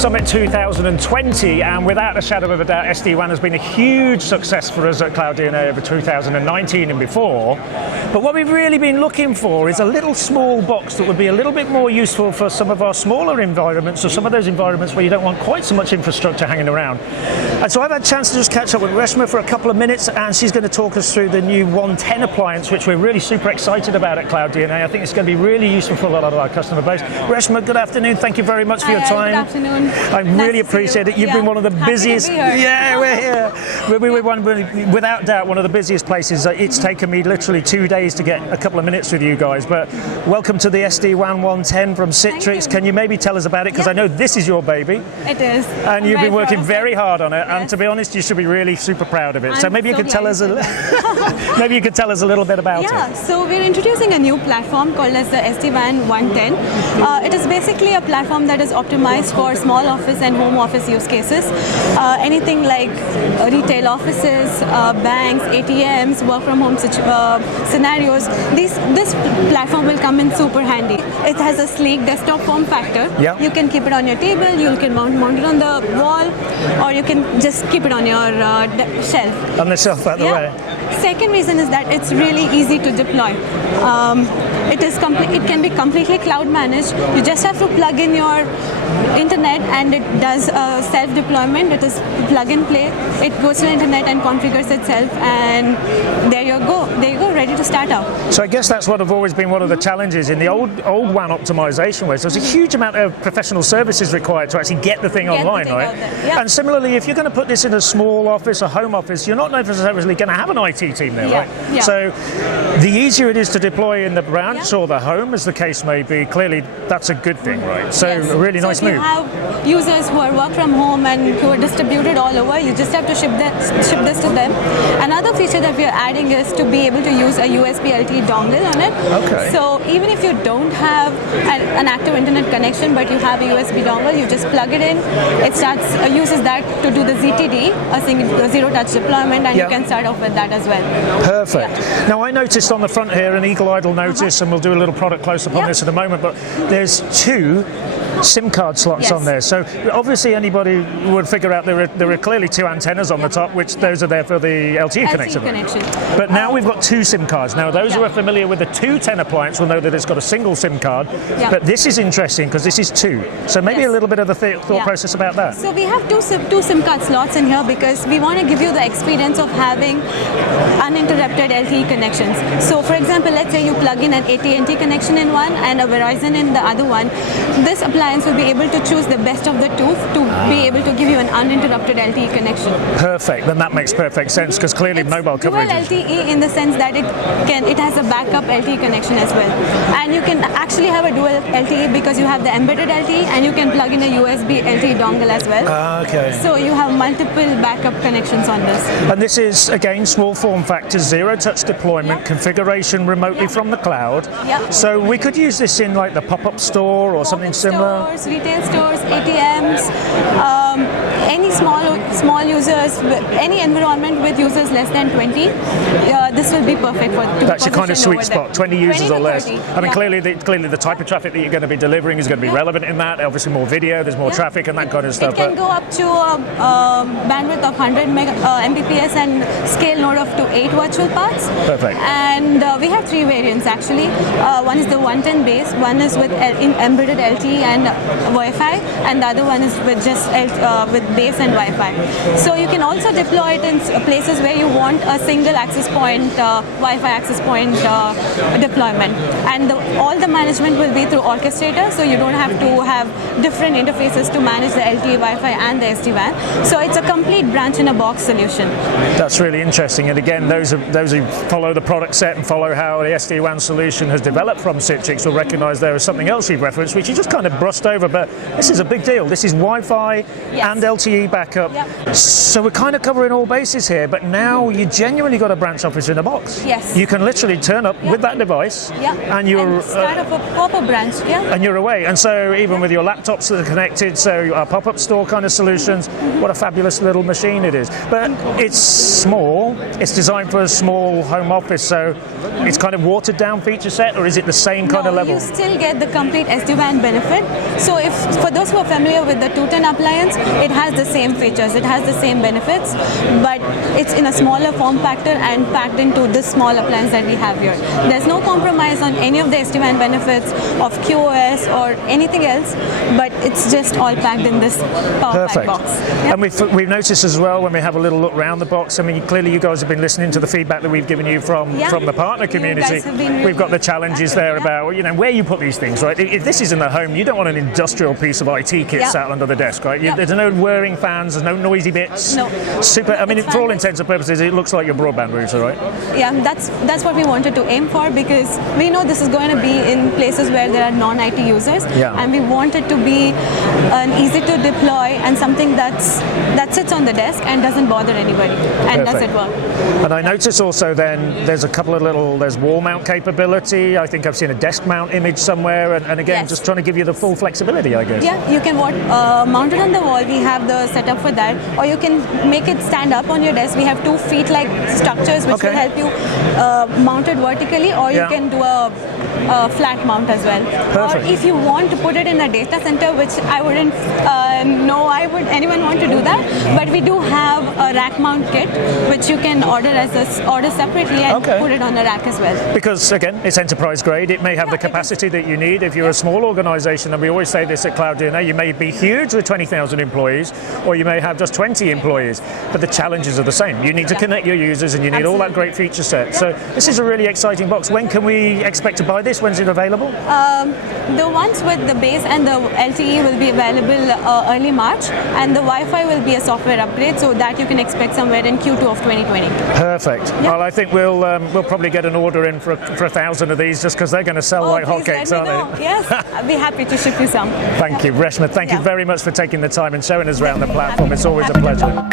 Summit 2020, and without a shadow of a doubt, SD-WAN has been a huge success for us at cloudDNA over 2019 and before. But what we've really been looking for is a little small box that would be a little bit more useful for some of our smaller environments, or some of those environments where you don't want quite so much infrastructure hanging around. And so I've had a chance to just catch up with Reshma for a couple of minutes, and she's going to talk us through the new 110 appliance, which we're really super excited about at cloudDNA. I think it's going to be really useful for a lot of our customer base. Reshma, good afternoon. Thank you very much for your time. Good afternoon. I really appreciate it. You've been one of the busiest. Yeah, we're here. We're without doubt one of the busiest places. It's taken me literally 2 days to get a couple of minutes with you guys. But welcome to the SD-WAN 110 from Citrix. Can you maybe tell us about it? Because I know this is your baby. It is. And you've been working very hard on it. Yes. And to be honest, you should be really super proud of it. So maybe you could tell us maybe you could tell us a little bit about it. Yeah. So we're introducing a new platform called as the SD-WAN 110. It is basically a platform that is optimized for small office and home office use cases. Anything like retail offices, banks, ATMs, work from home scenarios. This platform will come in super handy. It has a sleek desktop form factor. Yeah. You can keep it on your table, you can mount it on the wall, or you can just keep it on your shelf. On the shelf, by the way. Second reason is that it's really easy to deploy. It can be completely cloud managed. You just have to plug in your internet and it does self-deployment. It is plug and play. It goes to the internet and configures itself, and there you go, ready to start out. So I guess that's what have always been one of the challenges in the old WAN optimization, where there's a huge amount of professional services required to actually get the thing online, right? Yeah. And similarly, if you're going to put this in a small office, a home office, you're not necessarily going to have an IT team there, right? Yeah. So the easier it is to deploy in the branch or the home, as the case may be, clearly that's a good thing, right? So a really nice move. You have users who are work from home and who are distributed all over. You just have to ship this to them. Another feature that we are adding is to be able to use a USB LTE dongle on it. Okay. So even if you don't have an active internet connection, but you have a USB dongle, you just plug it in. It uses that to do the ZTD, a zero-touch deployment, and you can start off with that as well. Perfect. Yeah. Now I noticed on the front here an eagle-eyed notice, and we'll do a little product close-up on this in a moment, but there's 2 SIM card slots on there. So obviously anybody would figure out there are clearly 2 antennas on the top, which those are there for the LTE connection. But now we've got 2 SIM cards. Now those who are familiar with the 210 appliance will know that it's got a single SIM card, but this is interesting because this is 2. So maybe a little bit of the thought process about that. So we have two SIM card slots in here because we want to give you the experience of having uninterrupted LTE connections. So for example, let's say you plug in an AT&T connection in one and a Verizon in the other one. This appliance will be able to choose the best of the 2 to be able to give you an uninterrupted LTE connection. Perfect. Then that makes perfect sense because clearly mobile coverage. Dual LTE in the sense that it has a backup LTE connection as well, and you can actually have a dual LTE because you have the embedded LTE and you can plug in a USB LTE dongle as well. Okay. So you have multiple backup connections on this. And this is again small form factor, zero-touch deployment, configuration remotely from the cloud. So we could use this in like the pop-up store or something similar. Stores, retail stores, ATMs, any small users, any environment with users less than 20. This will be perfect for. That's your kind of sweet spot, 20 users or less. 30, I mean, clearly the type of traffic that you're going to be delivering is going to be relevant in that. Obviously, more video, there's more traffic and that kind of stuff. It can go up to a bandwidth of 100 Mbps and scale node up to 8 virtual paths. Perfect. And we have 3 variants actually. One is the 110 base, one is with embedded LTE and Wi-Fi, and the other one is with just with base and Wi-Fi. So you can also deploy it in places where you want a single access point, Wi-Fi access point deployment, and all the management will be through orchestrator, so you don't have to have different interfaces to manage the LTE, Wi-Fi and the SD-WAN. So it's a complete branch in a box solution. That's really interesting, and again those who follow the product set and follow how the SD-WAN solution has developed from Citrix will recognize there is something else you've referenced which you just kind of brushed over, but this is a big deal. This is Wi-Fi and LTE backup. So we're kind of covering all bases here, but now you genuinely got a branch office in a box. Yes. You can literally turn up with that device and you're start up a pop-up branch. And you're away. And so even with your laptops that are connected, so our pop-up store kind of solutions, what a fabulous little machine. machine it is. But it's small, it's designed for a small home office, so it's kind of watered down feature set, or is it the same kind of level? You still get the complete SD-WAN benefit. So if for those who are familiar with the Tooten appliance, it has the same features, it has the same benefits, but it's in a smaller form factor and packed into this small appliance that we have here. There's no compromise on any of the SD-WAN benefits of QoS or anything else, but it's just all packed in this power pack box. Yep. And we've noticed as well when we have a little look around the box, I mean, clearly you guys have been listening to the feedback that we've given you from the partner community. We've got the challenges there about, you know, where you put these things, right? If this is in the home, you don't want an industrial piece of IT kit sat under the desk, right? There's no whirring fans, there's no noisy bits. No. Super, I mean, for all intents and purposes, it looks like your broadband router, right? Yeah, that's what we wanted to aim for, because we know this is going to be in places where there are non-IT users, and we want it to be an easy to deploy and something that sits on the desk and doesn't bother anybody and does it well. And I notice also then there's a couple of there's wall mount capability. I think I've seen a desk mount image somewhere, and again, just trying to give you the full flexibility, I guess. Yeah, you can mount it on the wall. We have the setup for that, or you can make it stand up on your desk. We have 2 feet-like structures which will help you mount it vertically, or you can do a flat mount as well. Perfect. Or if you want to put it in a data center, which I wouldn't know anyone want to do that, but we do have a rack mount kit which you can order separately and put it on a rack as well. Because again, it's enterprise grade. It may have the capacity that you need. If you're a small organization, and we always say this at cloudDNA, you may be huge with 20,000 employees, or you may have just 20 employees, but the challenges are the same. You need to connect your users, and you need all that great feature set. So this is a really exciting box. When can we expect to buy this? When's it available? The ones with the base and the LTE will be available early March, and the Wi-Fi will be a software upgrade, so that you can expect somewhere in Q2 of 2020. Perfect. Well, I think we'll probably get an order in for 1,000 of these, just because they're going to sell like hotcakes, aren't they? Yes, I'll be happy to ship you some. Thank you, Reshma. Thank you very much for taking the time and showing us around the platform. It's always a pleasure.